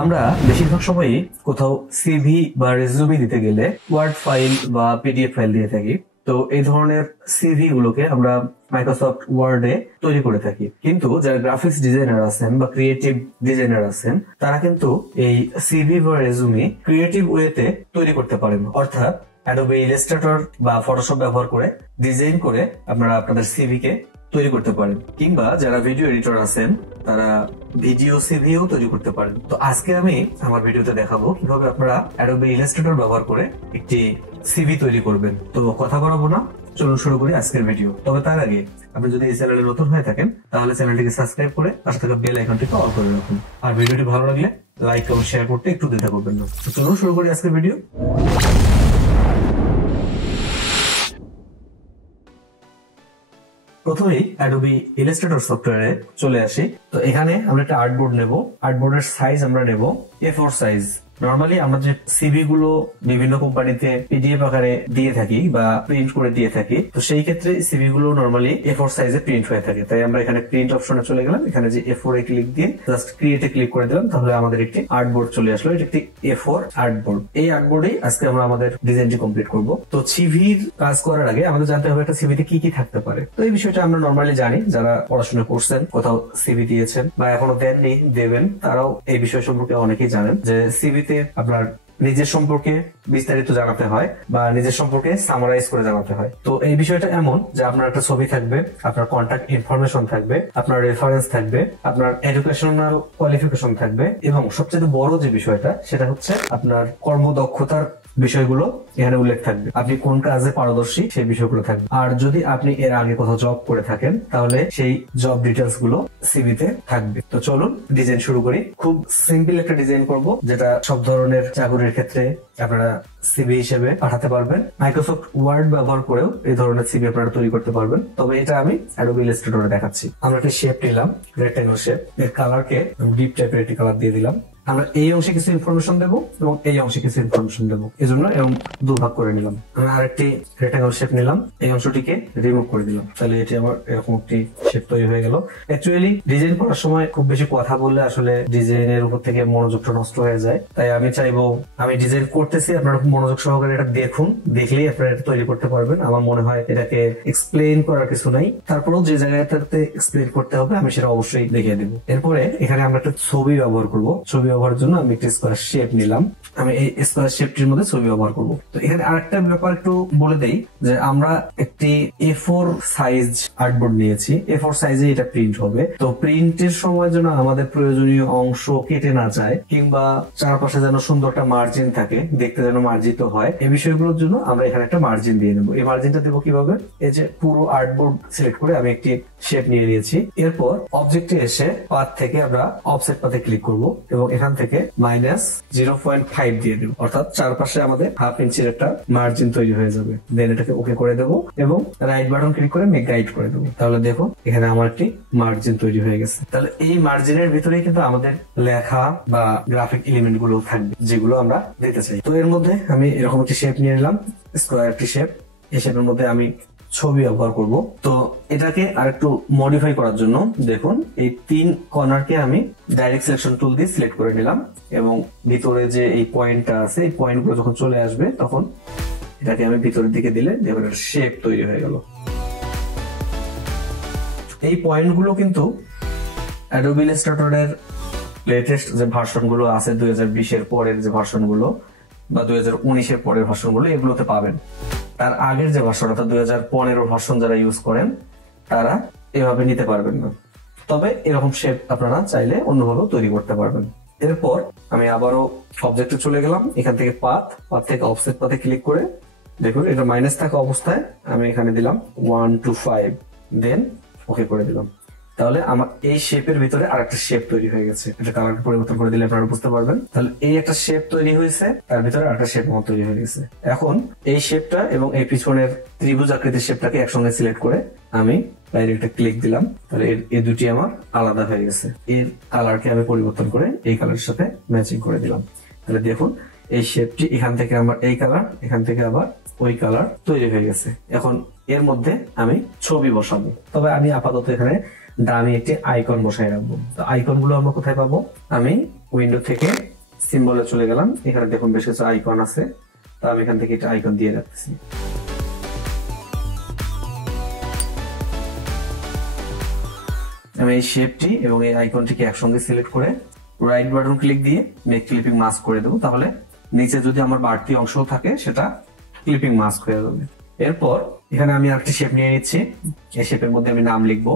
আমরা বেশিরভাগ সময়ই কোথাও সিভি বা রেজুমে দিতে গেলে ওয়ার্ড ফাইল বা পিডিএফ ফাইল দিয়ে থাকি। তো এই ধরনের সিভি গুলোকে আমরা মাইক্রোসফট ওয়ার্ডে তৈরি করে থাকি, কিন্তু যারা গ্রাফিক্স ডিজাইনার আছেন বা ক্রিয়েটিভ ডিজাইনার আছেন তারা কিন্তু এই সিভি বা রেজুমে ক্রিয়েটিভ ওয়েতে তৈরি করতে পারেন। অর্থাৎ অ্যাডোবে ইলাস্ট্রেটর বা ফটোশপ ব্যবহার করে ডিজাইন করে আপনারা আপনাদের সিভি কে তৈরি করতে পারেন, কিংবা যারা ভিডিও এডিটর আছেন তারা ভিডিও সিভিও তৈরি করতে পারেন। তো আজকে আমি আমার ভিডিওতে দেখাবো কিভাবে আপনারা অ্যাডোবে ইলাস্ট্রেটর ব্যবহার করে একটি সিভি তৈরি করবেন। তো কথা বাড়াবো না, চলুন শুরু করি আজকের ভিডিও। তবে তার আগে আপনি যদি এই চ্যানেলে নতুন হয়ে থাকেন তাহলে চ্যানেলটিকে সাবস্ক্রাইব করে পাশে থাকা বেল আইকনটিকে অন করে রাখুন। আর ভিডিওটি ভালো লাগলে লাইক এবং শেয়ার করতে একটু দ্বিধা করবেন না। তো চলুন শুরু করি আজকের ভিডিও। প্রথমেই অ্যাডোবি ইলাস্ট্রেটর সফটওয়্যারে চলে আসি। তো এখানে আমরা একটা আর্টবোর্ড নেব। আর্টবোর্ডের সাইজ আমরা নেব A4 সাইজ। নর্মালি আমরা যে সিভি গুলো বিভিন্ন কোম্পানিতে পিডিএফ আকারে দিয়ে থাকি বা প্রিন্ট করে দিয়ে থাকি, তো সেই ক্ষেত্রে সিভি গুলো নর্মালি A4 সাইজে প্রিন্ট হয়ে থাকে। তাই আমরা এখানে প্রিন্ট অপশনে চলে গেলাম, এখানে যে A4 এ ক্লিক দিয়ে জাস্ট ক্রিয়েটে ক্লিক করে দিলাম, তাহলে আমাদের একটি আর্টবোর্ড চলে আসলো। এটা একটি A4 আর্টবোর্ড। এই আর্টবোর্ডেই আজকে আমরা আমাদের ডিজাইনটি কমপ্লিট করব। তো সিভির কাজ করার আগে আমাদের জানতে হবে একটা সিভিতে কি কি থাকতে পারে। তো এই বিষয়টা আমরা নর্মালি জানি, যারা পড়াশোনা করছেন, কোথাও সিভি দিয়েছেন বা এখনো দেননি, দেবেন, তারাও এই বিষয় সম্পর্কে অনেকেই জানেন যে সিভিতে আপনার নিজের সম্পর্কে বিস্তারিত জানাতে হয় বা নিজের সম্পর্কে সামারাইজ করে জানাতে হয়। তো এই বিষয়টা এমন যে আপনার একটা ছবি থাকবে, আপনার কন্ট্যাক্ট ইনফরমেশন থাকবে, আপনার রেফারেন্স থাকবে, আপনার এডুকেশনাল কোয়ালিফিকেশন থাকবে, এবং সবচেয়ে বড় যে বিষয়টা সেটা হচ্ছে আপনার কর্মদক্ষতার বিষয়গুলো এখানে উল্লেখ থাকবে। আপনি কোন কাজে পারদর্শী সেই বিষয়গুলো থাকবে। আর যদি আপনি এর আগে কোথাও জব করে থাকেন তাহলে সেই জব ডিটেলস গুলো সিভিতে থাকবে। তো চলুন ডিজাইন শুরু করি। খুব সিম্পল একটা ডিজাইন করব, যেটা সব ধরনের চাকরির ক্ষেত্রে আপনারা সিভি হিসেবে পাঠাতে পারবেন। মাইক্রোসফট ওয়ার্ড ব্যবহার করেও এই ধরনের সিভি আপনারা তৈরি করতে পারবেন। তবে এটা আমি অ্যাডোবি ইলাস্ট্রেটরে দেখাচ্ছি। আমরা একটা শেপ নিলাম, রেক্ট্যাঙ্গেল শেপ। এর কালারকে ডিপ টাইপের একটি কালার দিয়ে দিলাম। আমরা এই অংশে কিছু ইনফরমেশন দেবো এবং এই অংশে কিছু ইনফরমেশন দেবো, এই জন্য এরকম দুভাগ করে নিলাম। আমরা আরেকটি রেক্ট্যাঙ্গেল শেপ নিলাম, এই অংশটিকে রিমুভ করে দিলাম, তাহলে এটি আমার এরকম একটি শেপ তৈরি হয়ে গেল। অ্যাকচুয়ালি ডিজাইন করার সময় খুব বেশি কথা বললে আসলে ডিজাইনের উপর থেকে মনোযোগটা নষ্ট হয়ে যায়। তাই আমি চাইবো, আমি ডিজাইন করতেছি, আপনারা মনোযোগ সহকারে এটা দেখুন, দেখলেই আপনারা এটা তৈরি করতে পারবেন। আমার মনে হয় এটাকে এক্সপ্লেইন করার কিছু নাই, তারপরেও যে জায়গাটাতে এক্সপ্লেইন করতে হবে আমি সেটা অবশ্যই দেখিয়ে দেবো। এরপরে এখানে আমরা একটা ছবি ব্যবহার করবো। ছবি ব্যবহারের জন্য আমি একটা স্কোয়ার শেপ নিলাম, আমি এই স্কোয়ার শেপটির মধ্যে ছবি ব্যবহার করব। তো এখানে আরেকটা ব্যাপার একটু বলে দেই যে আমরা একটি A4 সাইজ আর্টবোর্ড নিয়েছি। A4 সাইজে এটা প্রিন্ট হবে। তো প্রিন্টের সময় যেন আমাদের প্রয়োজনীয় অংশ কেটে না যায়, কিংবা চারপাশে যেন সুন্দর একটা মার্জিন থাকে, দেখতে যেন মার্জিত হয়, এই বিষয়গুলোর জন্য আমরা এখানে একটা মার্জিন দিয়ে নেবো। এই মার্জিনটা দেবো কিভাবে? এই যে পুরো আর্টবোর্ড সিলেক্ট করে আমি একটি শেপ নিয়ে নিয়েছি। এরপর অবজেক্টে এসে পাথ থেকে আমরা অফসেট পাথে ক্লিক করব এবং এখান থেকে -0.5 দিয়ে দেবো, অর্থাৎ চারপাশে আমাদের হাফ ইঞ্চির একটা মার্জিন তৈরি হয়ে যাবে। দেন এটাকে ওকে করে দেবো এবং রাইট বাটন ক্লিক করে মেক গাইড করে দেবো। তাহলে দেখো এখানে আমার একটি মার্জিন তৈরি হয়ে গেছে। তাহলে এই মার্জিনের ভিতরেই কিন্তু আমাদের লেখা বা গ্রাফিক এলিমেন্ট গুলো থাকবে যেগুলো আমরা দিতে চাই। তো এর মধ্যে আমি এরকম একটি শেপ নিয়ে নিলাম, স্কোয়ার একটি শেপ। এই শেপের মধ্যে আমি ছবি ব্যবহার করব। তো এটাকে আরেকটু মডিফাই করার জন্য দেখুন এই 3 কর্নারকে আমি ডাইরেক্ট সিলেকশন টুল দিয়ে সিলেক্ট করে নিলাম, এবং ভিতরে যে এই পয়েন্টটা আছে, এই পয়েন্টগুলো যখন চলে আসবে তখন এটাকে আমি ভিতরের দিকে দিলে দেখুন একটা শেপ তৈরি হয়ে গেল। এই পয়েন্টগুলো কিন্তু অ্যাডোবি ইলাস্ট্রেটরের লেটেস্ট যে ভার্সন গুলো আছে, 2020 এর পরের যে ভার্সন গুলো বা 2019 এর পরের ভার্সন গুলো, এগুলোতে পাবেন। তার আগের যে ভার্সন অর্থাৎ 2015 ভার্সন যারা ইউজ করেন তারা এভাবে নিতে পারবেন না। তবে এরকম শেপ আপনারা চাইলে অন্যভাবে তৈরি করতে পারবেন। এরপর আমি আবারও অবজেক্টে চলে গেলাম, এখান থেকে পাথ থেকে অফসেট পাথে ক্লিক করে দেখুন এটা মাইনাস থাকা অবস্থায় আমি এখানে দিলাম 1 to 5, দেন ওকে করে দিলাম। তাহলে আমার এই শেপের ভিতরে আরেকটা শেপ তৈরি হয়ে গেছে। এটা কালার পরিবর্তন করে দিলে আপনারা বুঝতে পারবেন। তাহলে এই একটা শেপ তৈরি হয়েছে, তার ভিতরে আরেকটা শেপ তৈরি হয়ে গেছে। এখন এই শেপটা এবং এই পিছনের ত্রিভুজ আকৃতির শেপটাকে একসঙ্গে সিলেক্ট করে আমি ডাইরেক্ট ক্লিক দিলাম, তাহলে এই দুটি আমার আলাদা হয়ে গেছে। এর কালারকে আমি পরিবর্তন করে এই কালারের সাথে ম্যাচিং করে দিলাম। তাহলে দেখুন এই শেপটি এখান থেকে আমার এই কালার, এখান থেকে আবার ওই কালার তৈরি হয়ে গেছে। এখন এর মধ্যে আমি ছবি বসাবো। তবে আমি আপাতত এখানে ডামি একটি আইকন বসাই রাখবো। তো আইকন গুলো আমরা কোথায় পাবো? আমি উইন্ডো থেকে সিম্বলে চলে গেলাম। এখানে দেখুন বেশ কিছু আইকন আছে, তো আমি এখান থেকে একটা আইকন দিয়ে রাখতেছি। আমি এই শেপটি এবং এই আইকনটিকে একসঙ্গে সিলেক্ট করে রাইট বাটন ক্লিক দিয়ে মেক ক্লিপিং মাস্ক করে দেবো। তাহলে নিচে যদি আমার বাড়তি অংশ থাকে সেটা ক্লিপিং মাস্ক হয়ে যাবে। এরপর এখানে আমি আরেকটি শেপ নিয়ে নিচ্ছি। এই শেপের মধ্যে আমি নাম লিখবো।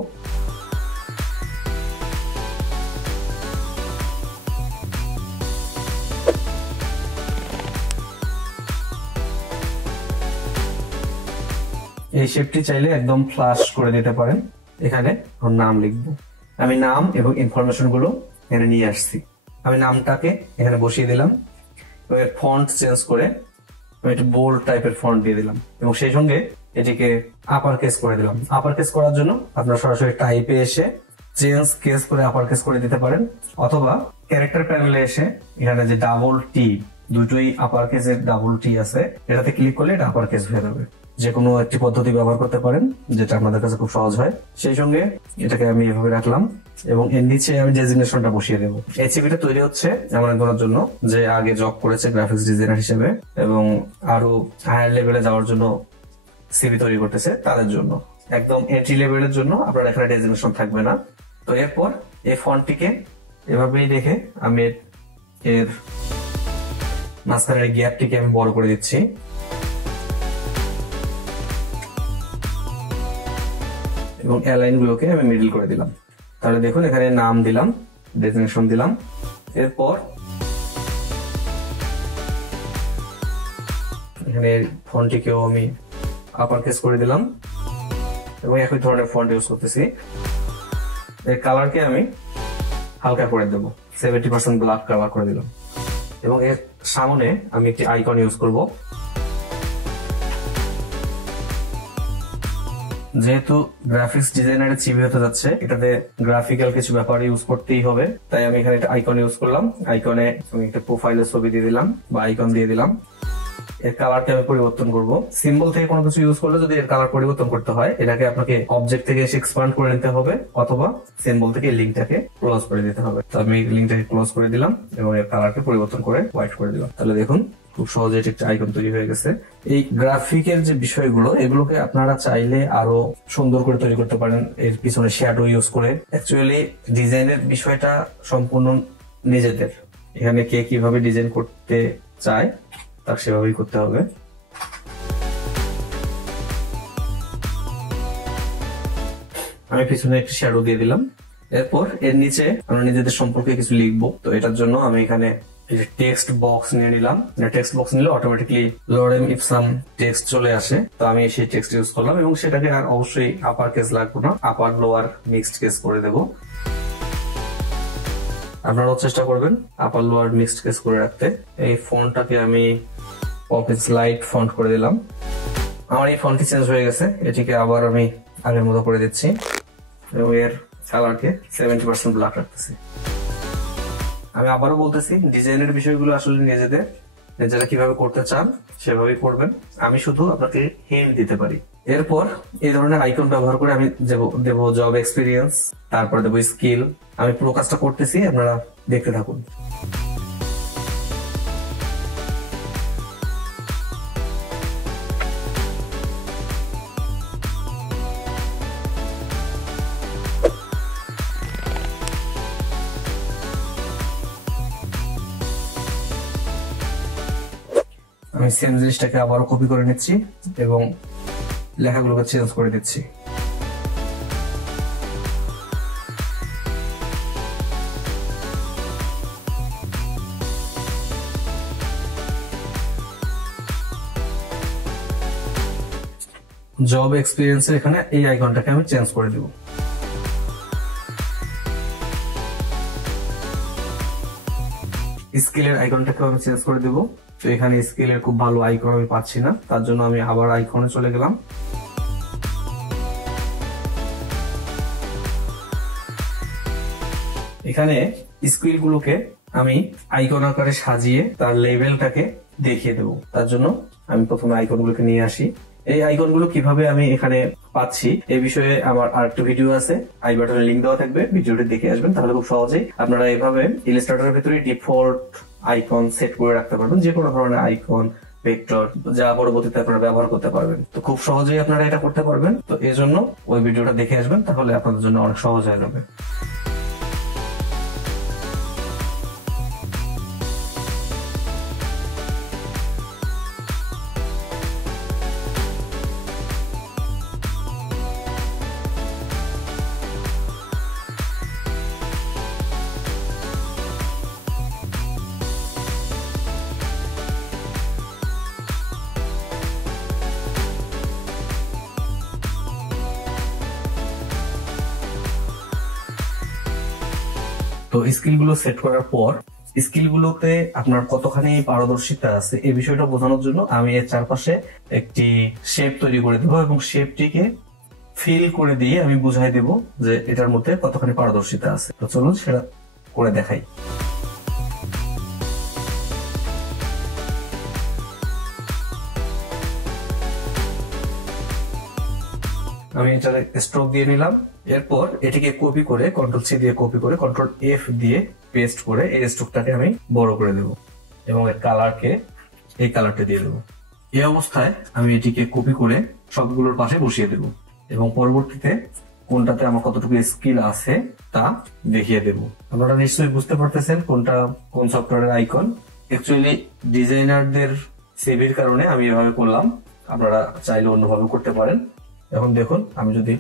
এই শেপটি চাইলে একদম ফ্লাশ করে দিতে পারেন। এখানে নাম লিখবো। আমি নাম এবং ইনফরমেশন গুলো এখানে নিয়ে আসছি। আমি নামটাকে এখানে বসিয়ে দিলাম, ফন্ট চেঞ্জ করে একটু বোল্ড টাইপের ফন্ট দিয়ে দিলাম এবং সেই সঙ্গে এটিকে আপার কেস করে দিলাম। আপার কেস করার জন্য আপনারা সরাসরি টাইপে এসে চেঞ্জ কেস করে আপার কেস করে দিতে পারেন, অথবা ক্যারেক্টার প্যানেলে এসে এখানে যে ডাবল টি, দুটোই আপার কেসের ডাবল টি আছে, এটাতে ক্লিক করলে এটা আপার কেস হয়ে যাবে। যে কোনো একটি পদ্ধতি ব্যবহার করতে পারেন যেটা আপনাদের কাছে খুব সহজ হয়। সেই সঙ্গে এটাকে আমি এভাবে রাখলাম এবং এর নিচে আমি ডেজিগনেশনটা বসিয়ে দেবো। এই ছবিটা তৈরি হচ্ছে এমন একজনের জন্য যে আগে জব করেছে গ্রাফিক্স ডিজাইনার হিসেবে এবং আরো হায়ার লেভেলে যাওয়ার জন্য সিভি তৈরি করতেছে, তাদের জন্য। একদম এন্ট্রি লেভেলের জন্য আপনার এখানে ডেজিগনেশন থাকবে না। তো এরপর এই ফন্টটিকে এভাবেই রেখে আমি এর মাঝখানের গ্যাপটিকে আমি বড় করে দিচ্ছি এবং অ্যালাইন গুলোকে আমি মিডল করে দিলাম। তাহলে দেখুন এখানে নাম দিলাম, ডেজিগনেশন দিলাম। এরপর এখানে ফন্টটিকেও আমি আপার কেস করে দিলাম এবং একই ধরনের ফন্ট ইউজ করতেছি। এর কালারকে আমি হালকা করে দেবো, 70% ব্ল্যাক কালার করে দিলাম এবং এর সামনে আমি একটি আইকন ইউজ করব। যেহেতু গ্রাফিক্স ডিজাইনারের ছবি হতে যাচ্ছে, এটাতে গ্রাফিক্যাল কিছু ব্যাপার ইউজ করতেই হবে, তাই আমি এখানে একটা আইকন ইউজ করলাম। আইকনে আমি একটা প্রোফাইলের ছবি দিয়ে দিলাম বা আইকন দিয়ে দিলাম। এর কালারটা আমি পরিবর্তন করব। সিম্বল থেকে কোনো কিছু ইউজ করলে যদি এর কালার পরিবর্তন করতে হয়, এটাকে আপনাকে অবজেক্ট থেকে এসে এক্সপান্ড করে নিতে হবে অথবা সিম্বল থেকে লিঙ্কটাকে ক্লোজ করে দিতে হবে। তো আমি লিঙ্কটাকে ক্লোজ করে দিলাম এবং এর কালারকে পরিবর্তন করে হোয়াইট করে দিলাম। তাহলে দেখুন খুব সহজে একটা আইকন তৈরি হয়ে গেছে। এই গ্রাফিকের যে বিষয়গুলো, এগুলোকে আপনারা চাইলে আরো সুন্দর করে তৈরি করতে পারেন এর পিছনে শ্যাডো ইউজ করে। অ্যাকচুয়ালি ডিজাইনের বিষয়টা সম্পূর্ণ নিজেদের, এখানে কে কিভাবে ডিজাইন করতে চায় তার সেভাবেই করতে হবে। আমি পিছনে একটি শ্যাডো দিয়ে দিলাম। এরপর এর নিচে আমরা নিজেদের সম্পর্কে কিছু লিখবো। তো এটার জন্য আমি এখানে টেক্সট বক্স নিয়ে নিলাম। টেক্সট বক্স নিলে অটোমেটিকলি লরেম ইপসাম টেক্সট চলে আসে। তো আমি সেই টেক্সট ইউজ করলাম এবং সেটাকে আর অবশ্যই আপার কেস লাগবে না, আপার লোয়ার মিক্সড কেস করে দেবো। আপনারাও চেষ্টা করবেন আপার লোয়ার মিক্সড কেস করে রাখতে। এই ফন্টটাকে আমি অফিস লাইট ফন্ট করে দিলাম। আমার এই ফন্টটি চেঞ্জ হয়ে গেছে, এটিকে আবার আমি আগের মতো করে দিচ্ছি এবং এর কালারকে 70% ব্ল্যাক রাখতেছি। আমি আবারও বলতেছি, ডিজাইনের বিষয়গুলো আসলে নিজেরা কিভাবে করতে চান সেভাবেই করবেন। আমি শুধু আপনাকে হিন্ট দিতে পারি। এরপর এই ধরনের আইকন ব্যবহার করে আমি দেবো জব এক্সপিরিয়েন্স, তারপর দেবো স্কিল। আমি পুরো কাজটা করতেছি, আপনারা দেখতে থাকুন। আমি সেম জিনিসটাকে আবারও কপি করে নিচ্ছি এবং লেখাগুলোকে চেঞ্জ করে দিচ্ছি। জব এক্সপিরিয়েন্সের এখানে এই আইকনটাকে আমি চেঞ্জ করে দিব। স্কেলের আইকনটাকে আমি চেঞ্জ করে দিব। তো এখানে স্কেলের খুব ভালো আইকন আমি পাচ্ছি না, তার জন্য আমি আবার আইকনে চলে গেলাম। এখানে স্কেল গুলোকে আমি আইকন আকারে সাজিয়ে তার লেভেলটাকে দেখিয়ে দেবো। তার জন্য আমি প্রথমে আইকন গুলোকে নিয়ে আসি এই আইকন গুলো কিভাবে আমি এখানে পাচ্ছি এই বিষয়ে আমার আরেকটা ভিডিও আছে, আই বাটনে লিংক দেওয়া থাকবে, ভিডিওটি দেখে আসবেন। তাহলে খুব সহজেই আপনারা এভাবে ইলাস্ট্রেটরের ভিতরে ডিফল্ট আইকন সেট করে রাখতে পারবেন, যে কোনো ধরনের আইকন, ভেক্টর, যা পরবর্তীতে আপনারা ব্যবহার করতে পারবেন। তো খুব সহজেই আপনারা এটা করতে পারবেন। তো এই জন্য ওই ভিডিওটা দেখে আসবেন, তাহলে আপনাদের জন্য অনেক সহজ হয়ে যাবে। তো স্কিলগুলো সেট করার পর স্কিলগুলোতে আপনার কতখানি পারদর্শিতা আছে এই বিষয়টা বোঝানোর জন্য আমি এর চারপাশে একটি শেপ তৈরি করে দেবো এবং শেপটিকে ফিল করে দিয়ে আমি বুঝাই দেব যে এটার মধ্যে কতখানি পারদর্শিতা আছে। তো চলুন সেটা করে দেখাই। আমি এটার স্ট্রোক দিয়ে নিলাম। এরপর এটিকে কপি করে কন্ট্রোল-সি দিয়ে কপি করে কন্ট্রোল-এফ দিয়ে পেস্ট করে এই স্ট্রোকটাকে আমি বড় করে দেব এবং এর কালারকে এই কালারটা দিয়ে দেবো। এই অবস্থায় আমি এটিকে কপি করে সবগুলোর পাশে বসিয়ে দেব এবং পরবর্তীতে কোনটাতে আমার কতটুকু স্কিল আছে তা দেখিয়ে দেব। আপনারা নিশ্চয়ই বুঝতে পারতেছেন কোনটা কোন সফটওয়্যারের আইকন। অ্যাকচুয়ালি ডিজাইনারদের সিভির কারণে আমি এভাবে করলাম, আপনারা চাইলে অন্যভাবে করতে পারেন। এখন দেখুন আমি যদি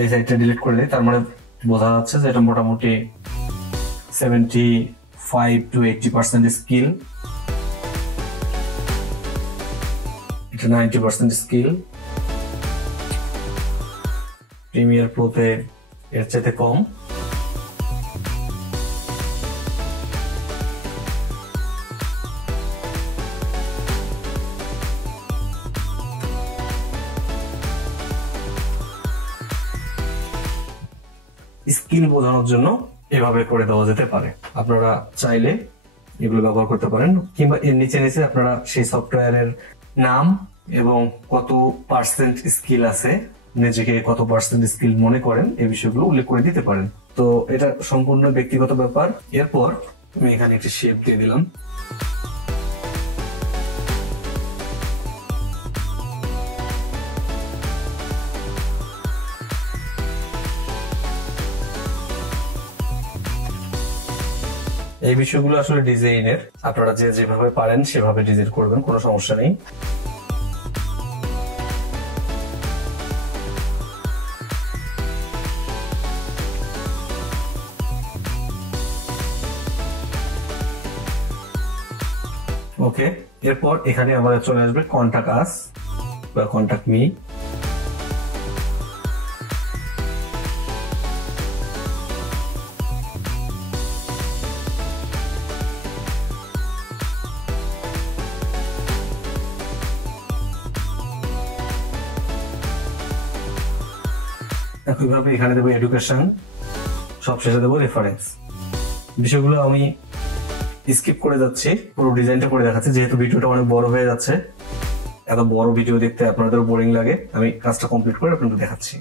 এই সাইডটা ডিলিট করে দিই, তার মানে বোঝা যাচ্ছে যে এটা মোটামুটি 75 to 80% স্কিল, এটা 90% স্কিল। প্রিমিয়ার প্রোতে এর চাইতে কম। স্কিল বোঝানোর জন্য এভাবে করে দেওয়া যেতে পারে। আপনারা চাইলে এগুলো ব্যবহার করতে পারেন, কিংবা এর নিচে নিচে আপনারা সেই সফটওয়্যারের নাম এবং কত পার্সেন্ট স্কিল আছে, নিজেকে কত পার্সেন্ট স্কিল মনে করেন এই বিষয়গুলো উল্লেখ করে দিতে পারেন। তো এটা সম্পূর্ণ ব্যক্তিগত ব্যাপার। এরপর আমি এখানে একটি শেপ দিয়ে দিলাম। এই বিষয়গুলো আসলে ডিজাইনের, আপনারা যে যেভাবে পারেন সেভাবে ডিজাইন করবেন, কোনো সমস্যা নেই। ওকে, এরপর এখানে আমাদের চলে আসবে কন্টাক্ট আস বা কন্টাক্ট মি। একইভাবে এখানে দেবো এডুকেশন, সবশেষে দেবো রেফারেন্স। বিষয়গুলো আমি স্কিপ করে যাচ্ছি, পুরো ডিজাইনটা করে দেখাচ্ছি, যেহেতু ভিডিওটা অনেক বড় হয়ে যাচ্ছে। এত বড় ভিডিও দেখতে আপনাদের বোরিং লাগে, আমি কাজটা কমপ্লিট করে আপনাদের দেখাচ্ছি।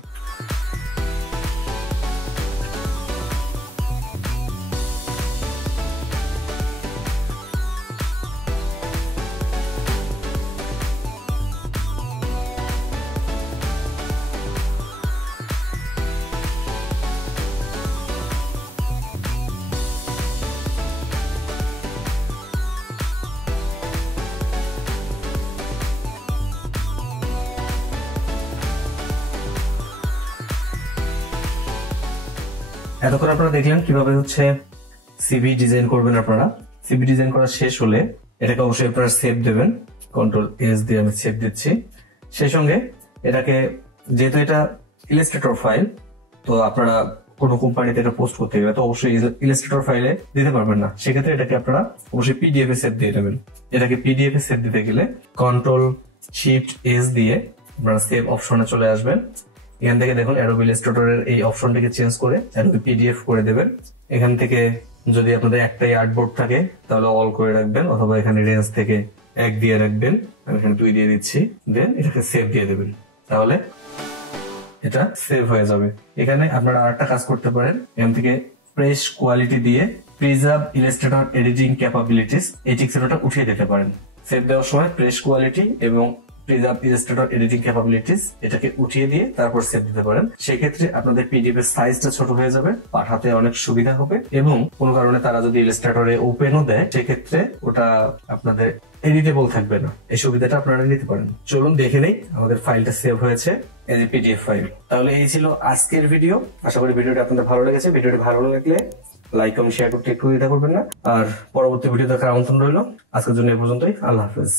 এতক্ষণ আপনারা দেখলেন কিভাবে হচ্ছে সিভি ডিজাইন করবেন। আপনারা সিভি ডিজাইন করা শেষ হলে এটাকে অবশ্যই আপনারা সেভ দেবেন, কন্ট্রোল-এস দিয়ে আমি সেভ দিচ্ছি। সেই সঙ্গে এটাকে, যেহেতু এটা ইলাস্ট্রেটর ফাইল, তো আপনারা কোনো কোম্পানিতে এটা পোস্ট করতে গেলে তো অবশ্যই ইলাস্ট্রেটর ফাইলে দিতে পারবেন না, সেক্ষেত্রে এটাকে আপনারা অবশ্যই পিডিএফ এ সেভ দিয়ে দেবেন। এটাকে পিডিএফ এ সেভ দিতে গেলে কন্ট্রোল-শিফট-এস দিয়ে আপনারা সেভ অপশনে চলে আসবেন। এখান থেকে দেখুন অ্যাডোবি ইলাস্ট্রেটরের এই অপশনটিকে চেঞ্জ করে অ্যাডোবি পিডিএফ করে দেবেন। এখান থেকে যদি আপনাদের একটাই আর্টবোর্ড থাকে তাহলে অল করে রাখবেন, অথবা এখানে রেঞ্জ থেকে 1 দিয়ে রাখবেন, আমি এখানে 2 দিয়ে দিচ্ছি, দেন এটাকে সেভ দিয়ে দেবেন, তাহলে এটা সেভ হয়ে যাবে। এখানে আপনারা আরেকটা কাজ করতে পারেন, এখান থেকে ফ্রেশ কোয়ালিটি দিয়ে প্রিজার্ভ ইলাস্ট্রেটর এডিটিং ক্যাপাবিলিটিস এই টিকসেটটা উঠিয়ে দিতে পারেন। সেভ দেওয়ার সময় ফ্রেশ কোয়ালিটি এবং প্রিজার্ভ ইলাস্ট্রেটর এডিটিং ক্যাপাবিলিটিস এটাকে উঠিয়ে দিয়ে তারপর সেভ দিতে পারেন। সেক্ষেত্রে আপনাদের পিডিএফ এর সাইজটা ছোট হয়ে যাবে, পাঠাতে অনেক সুবিধা হবে, এবং কোনো কারণে তারা যদি ইলাস্ট্রেটরে ওপেনও দেয় সেক্ষেত্রে ওটা আপনাদের এডিটেবল থাকবে না। এই সুবিধাটা আপনারা নিতে পারেন। চলুন দেখে নেই আমাদের ফাইলটা সেভ হয়েছে, এই যে পিডিএফ ফাইল। তাহলে এই ছিল আজকের ভিডিও। আশা করি ভিডিওটা আপনাদের ভালো লেগেছে। ভিডিওটি ভালো লাগলে লাইক এবং শেয়ার করতে একটু দ্বিধা করবেন না। আর পরবর্তী ভিডিও দেখার আমন্ত্রণ রইল। আজকের জন্য এই পর্যন্তই। আল্লাহ হাফেজ।